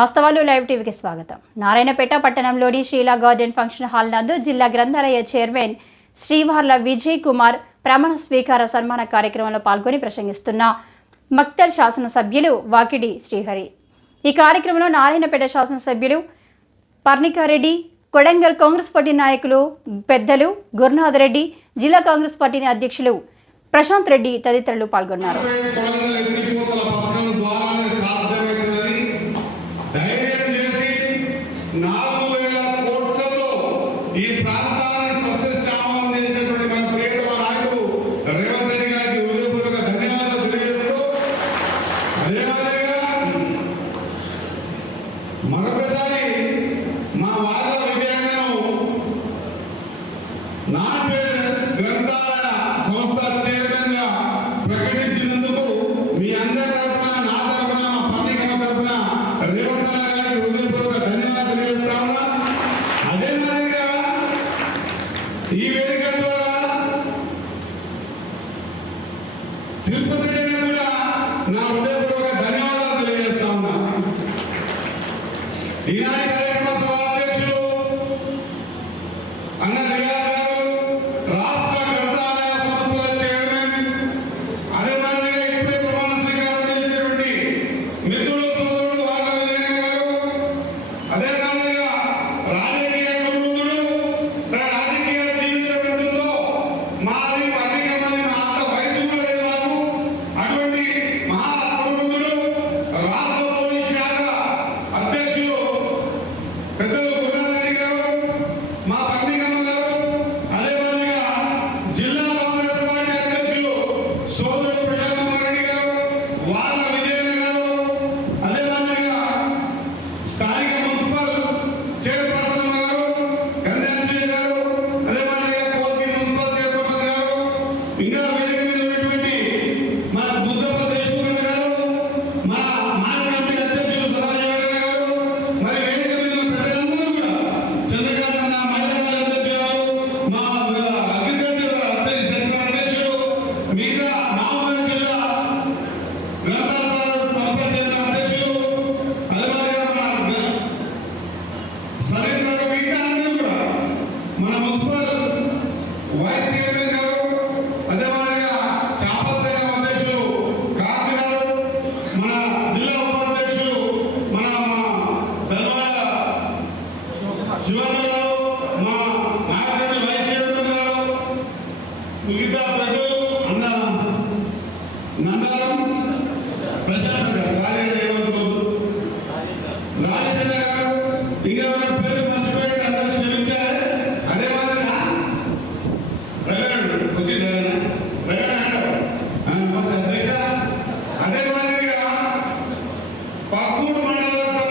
వాస్తవాలు లైవ్ టీవీకి స్వాగతం. నారాయణపేట పట్టణంలోని శ్రీలా గార్డెన్ ఫంక్షన్ హాల్ నందు జిల్లా గ్రంథాలయ చైర్మన్ శ్రీవార్ల విజయ్ కుమార్ ప్రమాణ స్వీకార సన్మాన కార్యక్రమంలో పాల్గొని ప్రసంగిస్తున్న మక్తల్ శాసనసభ్యులు వాకిడి శ్రీహరి. ఈ కార్యక్రమంలో నారాయణపేట శాసనసభ్యులు పర్ణికారెడ్డి, కొడంగల్ కాంగ్రెస్ పార్టీ నాయకులు పెద్దలు గురునాథ్ రెడ్డి, జిల్లా కాంగ్రెస్ పార్టీ అధ్యక్షులు ప్రశాంత్ రెడ్డి తదితరులు పాల్గొన్నారు. మరొకసారి మా వార్ల విజయంగాను గ్రంథాలయ సంస్థ చైర్మన్ గా ప్రకటించినందుకు మీ అందరి తరఫున, నా తరఫున, మా పర్ణికమ్మ తరఫున రేవంత్ గారికి హృదయపూర్వక ధన్యవాదాలు తెలియజేస్తా ఉన్నా. అదే మాదిరిగా ఈ వేదిక ద్వారా తిరుపతి రెడ్డిని కూడా నా హృదయపూర్వక ధన్యవాదాలు తెలియజేస్తా ఉన్నా. ఈనాటి కార్యక్రమ సభ అధ్యక్షులు అన్న రియాజ్ గారు, రాష్ట్ర గ్రంథాలయ సంస్థల చైర్మన్, అదే మాదిరిగా ఇప్పుడే ప్రమాణ స్వీకారం చేసినటువంటి మిత్రులు సోదరుడు వార్ల విజయ్ గారు, అదే మాదిరిగా రాజకీయ కుటుంబులు, తన రాజకీయ జీవిత వృత్తుల్లో మాది అనేక మంది మా అంత వయసు కూడా లేదు మాకు. అటువంటి మహా కుటుంబులు రాష్ట్ర పోలీస్ శాఖ అధ్యక్షులు పెద్దలు గురునాథ్ రెడ్డి గారు, మా పర్ణికమ్మ గారు, అదే మాదిరిగా జిల్లా కాంగ్రెస్ పార్టీ అధ్యక్షులు సోదరుడు ప్రశాంత్ కుమార్ రెడ్డి గారు, వార్ల విజయన్న గారు, అదే మాదిరిగా స్థానిక మున్సిపల్ చైర్పర్సన్ గారు గంధేశ్వరి గారు, అదే మాదిరిగా కోసి మున్సిపల్ చైర్పర్సన్ గారు, ఇంకా వేదిక మీద ఉన్నటువంటి మన బుద్ధప్ప దేశముఖ్ గారు, మన మార్కెట్ అధ్యక్షులు సదాశివ గారు, మరి వేదిక మీద ఉన్న ప్రజలందరూ కూడా చంద్రకాంత్ అన్న, మల్లెగారి అధ్యక్షులు, మా అగ్రికల్చర్ అధ్యక్షులు, మిగతా మహబూబ్ జిల్లా గ్రంథాలయ సంస్థ చైర్మన్ అధ్యక్షులు, అదే మాదిరిగా మన సలీం గారు, మిగతా అందరూ కూడా మన మున్సిపల్ వైస్ చైర్మన్ గారు, అదే మాదిరిగా చాపల సంఘం అధ్యక్షులు కాంతి గారు, మన జిల్లా ఉపాధ్యక్షులు మన ధర్మాల శివరావు గారు, మా నాయకుడి వైస్ చైర్మన్ గారు, మిగతా పెద్దలు అన్న నందారం ప్రశాంత్ గారు, సారీ ఏమనుకోదు, రాజచంద్ర గారు, ఇంకా మన పేరు మర్చిపోయి అందరూ క్షమించారు. అదే మాదిరిగా రఘురాడు వచ్చి